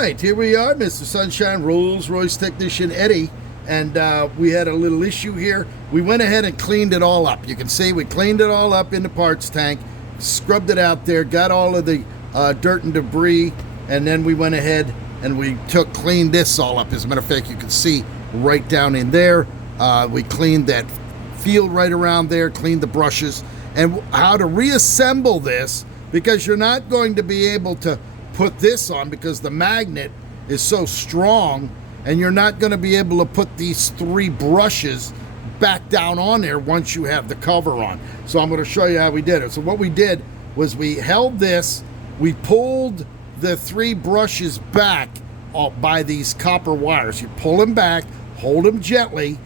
right, here we are, Mr. Sunshine Rules, Royce technician Eddie, and we had a little issue here. We went ahead and cleaned it all up. You can see we cleaned it all up in the parts tank, scrubbed it out there, got all of the dirt and debris, and then we went ahead and we cleaned this all up. As a matter of fact, you can see right down in there, we cleaned that field right around there, cleaned the brushes, and how to reassemble this, because you're not going to be able to put this on because the magnet is so strong, and you're not going to be able to put these 3 brushes back down on there once you have the cover on. So I'm going to show you how we did it. So what we did was we held this, we pulled the 3 brushes back by these copper wires. You pull them back, hold them gently,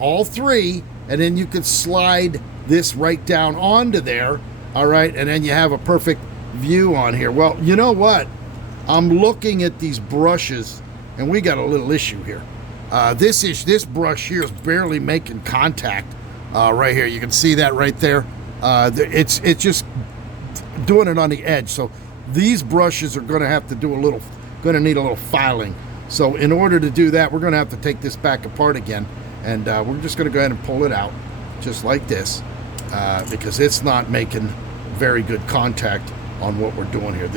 all 3, and then you can slide this right down onto there. All right, and then you have a perfect view on here. Well, you know what? I'm looking at these brushes, and we got a little issue here. This brush here is barely making contact right here. You can see that right there. It's just doing it on the edge. So these brushes are going to have to do going to need a little filing. So in order to do that, we're going to have to take this back apart again, and we're just going to go ahead and pull it out, just like this. Because it's not making very good contact on what we're doing here.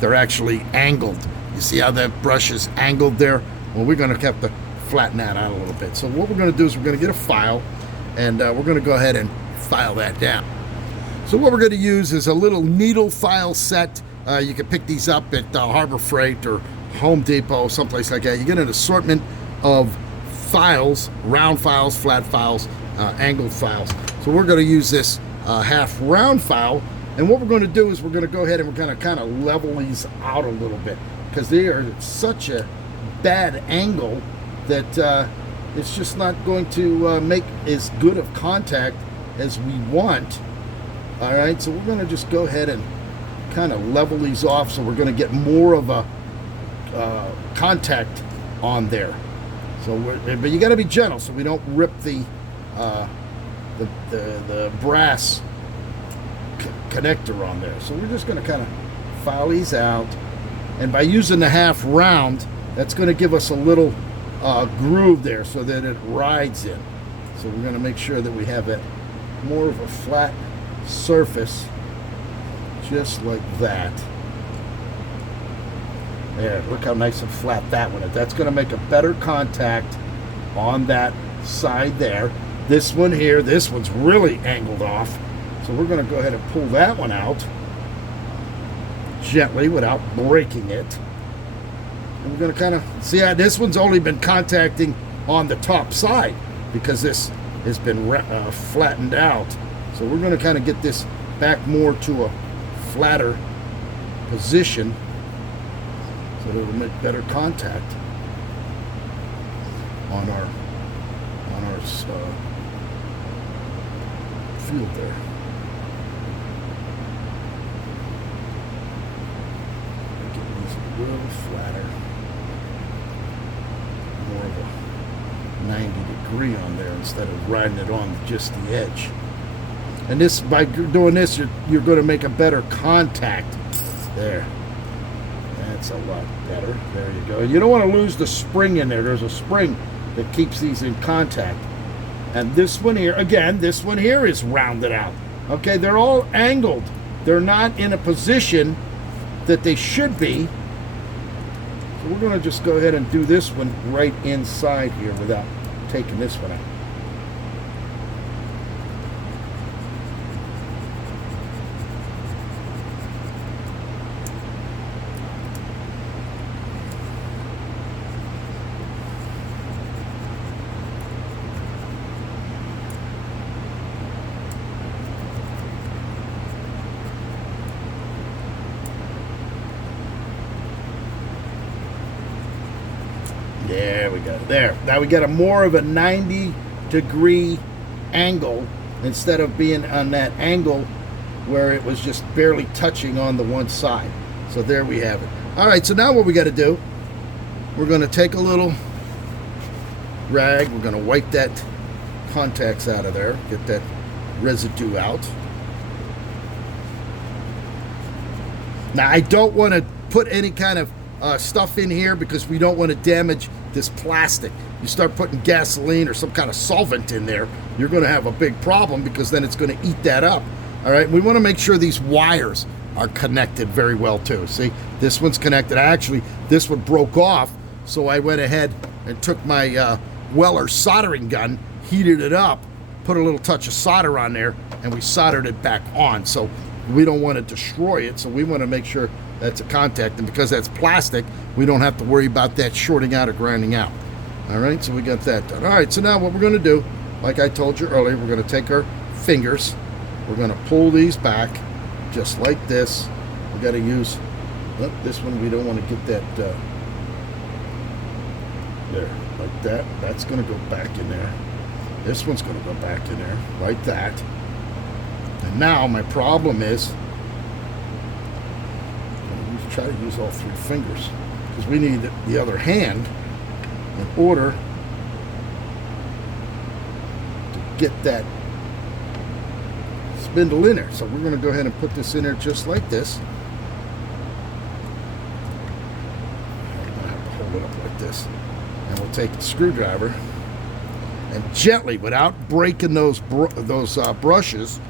They're actually angled. You see how that brush is angled there? Well, we're going to have to flatten that out a little bit. So what we're going to do is we're going to get a file, and we're going to go ahead and file that down. So what we're going to use is a little needle file set. You can pick these up at Harbor Freight or Home Depot, someplace like that. You get an assortment of files, round files, flat files, angled files. So we're going to use this half round file, and what we're going to do is we're going to go ahead and we're going to kind of level these out a little bit, because they are at such a bad angle that it's just not going to make as good of contact as we want. All right, so we're going to just go ahead and kind of level these off, so we're going to get more of a contact on there. So but you got to be gentle so we don't rip the brass connector on there. So we're just going to kind of file these out, and by using the half round, that's going to give us a little groove there so that it rides in. So we're going to make sure that we have it more of a flat surface, just like that. There, look how nice and flat that one is. That's going to make a better contact on that side there. This one here, this one's really angled off. So we're going to go ahead and pull that one out gently without breaking it. And we're going to kind of see how this one's only been contacting on the top side because this has been flattened out. So we're going to kind of get this back more to a flatter position so that it'll make better contact on our field there. Get these a little flatter, more of a 90-degree on there instead of riding it on just the edge. And this, by doing this, you're going to make a better contact there. That's a lot better. There you go. You don't want to lose the spring in there. There's a spring that keeps these in contact. And this one here, again, this one here is rounded out. Okay, they're all angled. They're not in a position that they should be. So we're going to just go ahead and do this one right inside here without taking this one out. There we go. There. Now we got a more of a 90-degree angle instead of being on that angle where it was just barely touching on the one side. So there we have it. All right, so now what we got to do, we're going to take a little rag. We're going to wipe that contacts out of there, get that residue out. Now I don't want to put any kind of stuff in here because we don't want to damage this plastic. You start putting gasoline or some kind of solvent in there, you're going to have a big problem because then it's going to eat that up. All right, we want to make sure these wires are connected very well too. See, this one's connected. Actually, this one broke off, so I went ahead and took my Weller soldering gun, heated it up, put a little touch of solder on there, and we soldered it back on. So we don't want to destroy it, so we want to make sure that's a contact, and because that's plastic, we don't have to worry about that shorting out or grinding out. All right, so we got that done. All right, so now what we're going to do, like I told you earlier, we're going to take our fingers, we're going to pull these back just like this. We got to use this one. We don't want to get that there like that. That's going to go back in there. This one's going to go back in there like that. And now my problem is try to use all three fingers because we need the other hand in order to get that spindle in there. So we're going to go ahead and put this in there just like this. I'm going to have to hold it up like this. And we'll take the screwdriver and gently, without breaking those brushes,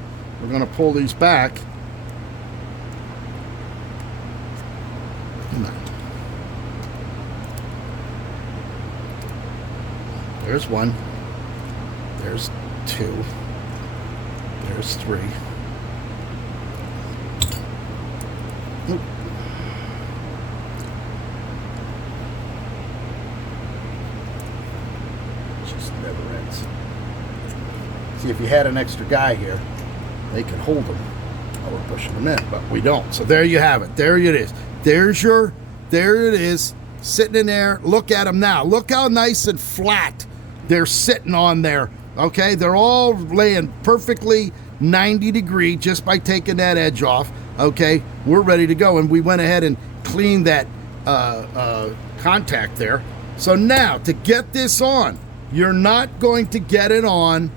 we're going to pull these back. There's one. There's two. There's three. Oop. Just never ends. See, if you had an extra guy here, they could hold them while we're pushing them in, but we don't. So there you have it. There it is. There it is, sitting in there. Look at them now. Look how nice and flat they're sitting on there. Okay, they're all laying perfectly 90 degree just by taking that edge off. Okay, we're ready to go, and we went ahead and cleaned that contact there. So now to get this on, you're not going to get it on,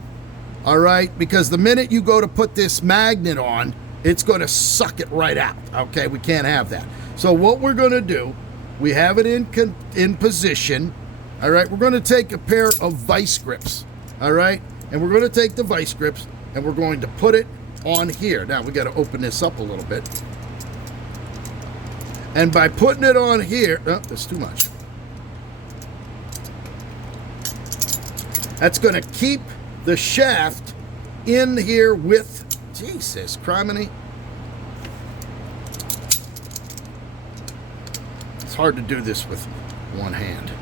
all right, because the minute you go to put this magnet on, it's going to suck it right out. Okay, we can't have that. So what we're going to do, we have it in position. All right, we're going to take a pair of vice grips. All right, and we're going to take the vice grips and we're going to put it on here. Now we got to open this up a little bit. And by putting it on here, oh, that's too much. That's going to keep the shaft in here with, Jesus criminy. It's hard to do this with one hand.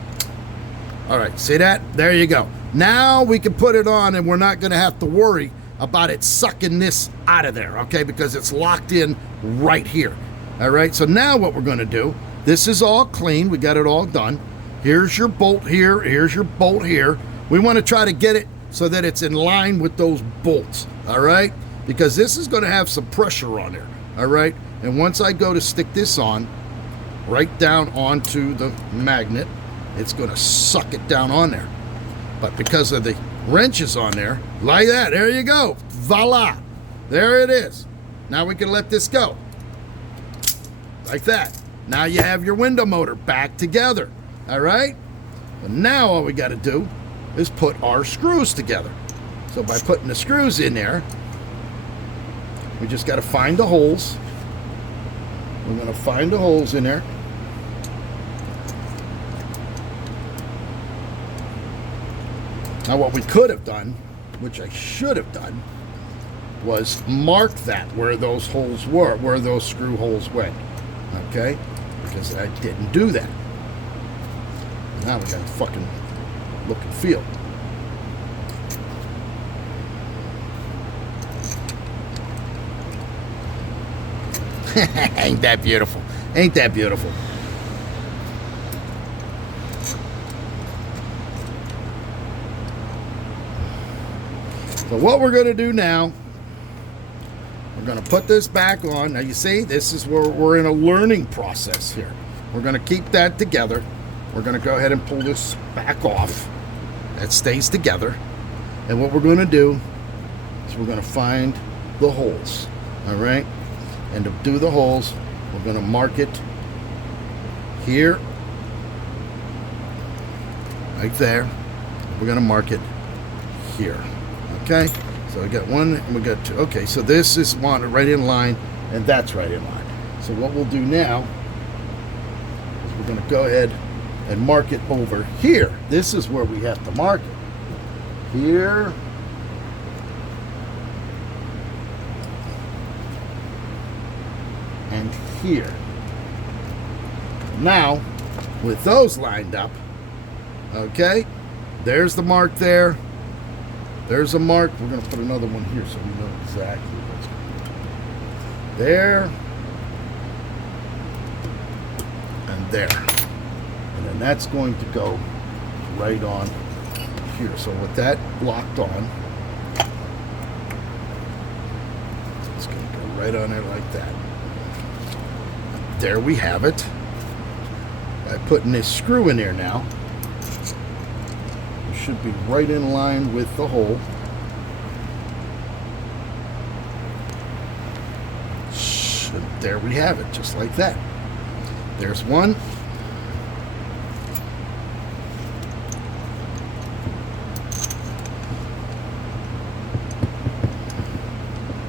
All right, see that? There you go. Now we can put it on and we're not going to have to worry about it sucking this out of there, okay? Because it's locked in right here. All right, so now what we're going to do, this is all clean. We got it all done. Here's your bolt here. Here's your bolt here. We want to try to get it so that it's in line with those bolts, all right? Because this is going to have some pressure on there, all right? And once I go to stick this on, right down onto the magnet, it's going to suck it down on there. But because of the wrenches on there, like that, there you go. Voila. There it is. Now we can let this go. Like that. Now you have your window motor back together. All right? And now all we got to do is put our screws together. So by putting the screws in there, we just got to find the holes. We're going to find the holes in there. Now what we could have done, which I should have done, was mark that where those holes were, where those screw holes went. Okay? Because I didn't do that. Now we got to fucking look and feel. Ain't that beautiful? Ain't that beautiful? So what we're going to do now, we're going to put this back on. Now you see, this is where we're in a learning process here. We're going to keep that together. We're going to go ahead and pull this back off. That stays together. And what we're going to do is we're going to find the holes. All right? And to do the holes, we're going to mark it here, right there. We're going to mark it here. Okay, so we got one and we got two. Okay, so this is one right in line, and that's right in line. So what we'll do now is we're going to go ahead and mark it over here. This is where we have to mark it. Here. And here. Now, with those lined up, okay, there's the mark there. There's a mark. We're going to put another one here so we know exactly what's going on. There. And there. And then that's going to go right on here. So with that locked on, it's going to go right on there like that. There we have it. By putting this screw in there now, it should be right in line with the hole. And there we have it, just like that. There's one.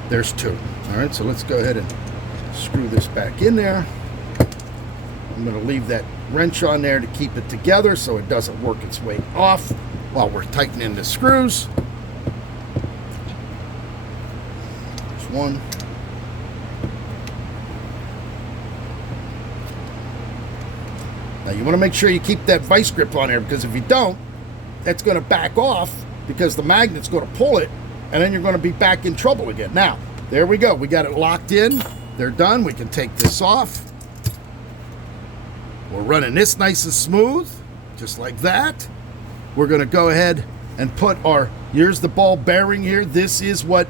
There's two. All right, so let's go ahead and screw this back in there. I'm going to leave that wrench on there to keep it together so it doesn't work its way off while we're tightening the screws. There's one. Now you want to make sure you keep that vice grip on there, because if you don't, that's going to back off because the magnet's going to pull it, and then you're going to be back in trouble again. Now, there we go. We got it locked in. They're done. We can take this off. We're running this nice and smooth, just like that. We're going to go ahead and put here's the ball bearing here. This is what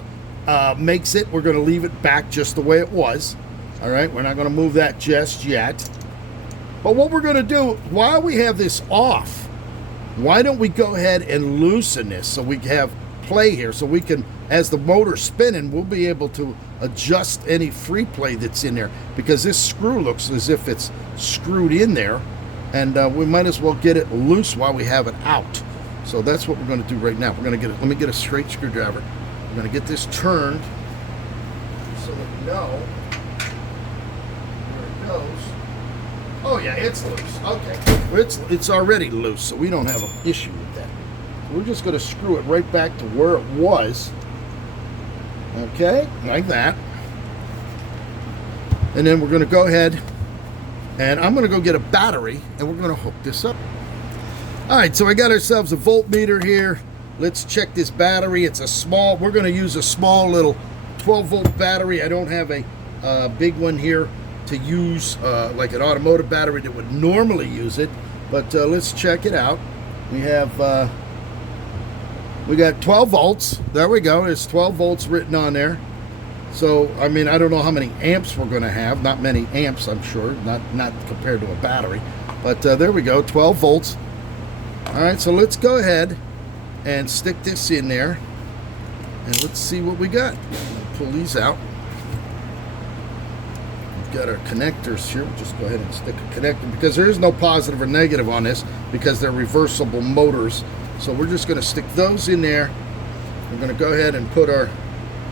makes it. We're going to leave it back just the way it was. All right, we're not going to move that just yet. But what we're going to do, while we have this off, why don't we go ahead and loosen this so we have play here, so we can, as the motor's spinning, we'll be able to adjust any free play that's in there, because this screw looks as if it's screwed in there, and we might as well get it loose while we have it out. So that's what we're going to do right now. We're going to get it. Let me get a straight screwdriver. We're going to get this turned so that we know where it goes. Oh yeah, it's loose. Okay, it's already loose, so we don't have an issue with that. We're just going to screw it right back to where it was. Okay, like that. And then we're going to go ahead and I'm going to go get a battery and we're going to hook this up. All right, so I got ourselves a voltmeter here. Let's check this battery. It's a small, we're going to use a small little 12-volt battery. I don't have a big one here to use like an automotive battery that would normally use it. But let's check it out. We got 12 volts. There we go. There's 12 volts written on there. So, I mean, I don't know how many amps we're going to have. Not many amps, I'm sure. Not compared to a battery. But there we go. 12 volts. All right, so let's go ahead and stick this in there. And let's see what we got. Pull these out. We've got our connectors here. We'll just go ahead and stick a connector, because there is no positive or negative on this because they're reversible motors. So we're just going to stick those in there. We're going to go ahead and put our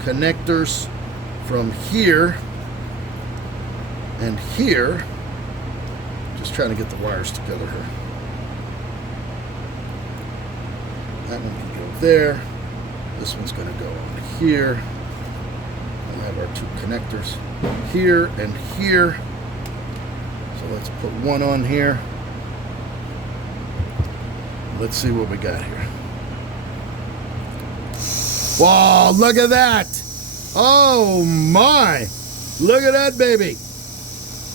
connectors from here and here. Just trying to get the wires together here. That one can go there. This one's going to go on here. We have our two connectors here and here. So let's put one on here. Let's see what we got here. Wow, look at that. Oh my. Look at that, baby.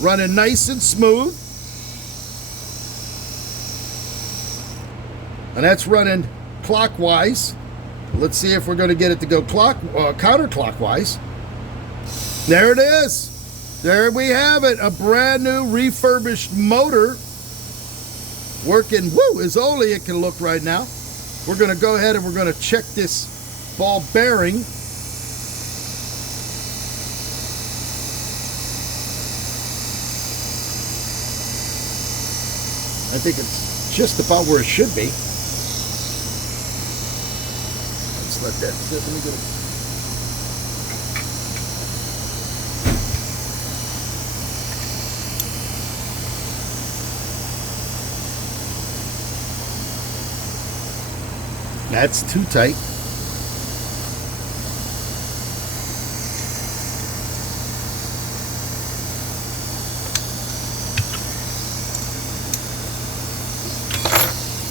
Running nice and smooth. And that's running clockwise. Let's see if we're going to get it to go counterclockwise. There it is. There we have it. A brand new refurbished motor. Working, as only it can look right now. We're going to go ahead and we're going to check this ball bearing. I think it's just about where it should be. Let's let that sit. Let me get it. That's too tight.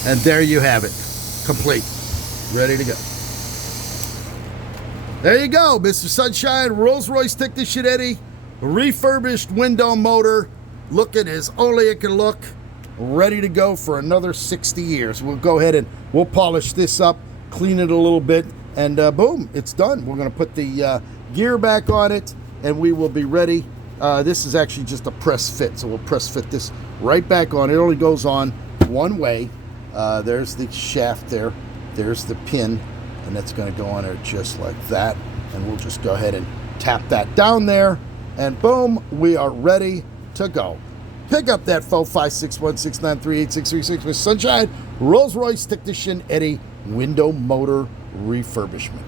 And there you have it. Complete. Ready to go. There you go, Mr. Sunshine, Rolls-Royce Technician Eddy, refurbished window motor, looking as only it can look, ready to go for another 60 years. We'll go ahead and we'll polish this up, clean it a little bit, and boom, it's done. We're going to put the gear back on it, and we will be ready. This is actually just a press fit, so we'll press fit this right back on. It only goes on one way. There's the shaft there. There's the pin, and that's going to go on there just like that. And we'll just go ahead and tap that down there, and boom, we are ready to go. Pick up that phone, 561-693-8636 with Sunshine, Rolls-Royce Technician Eddy, window motor refurbishment.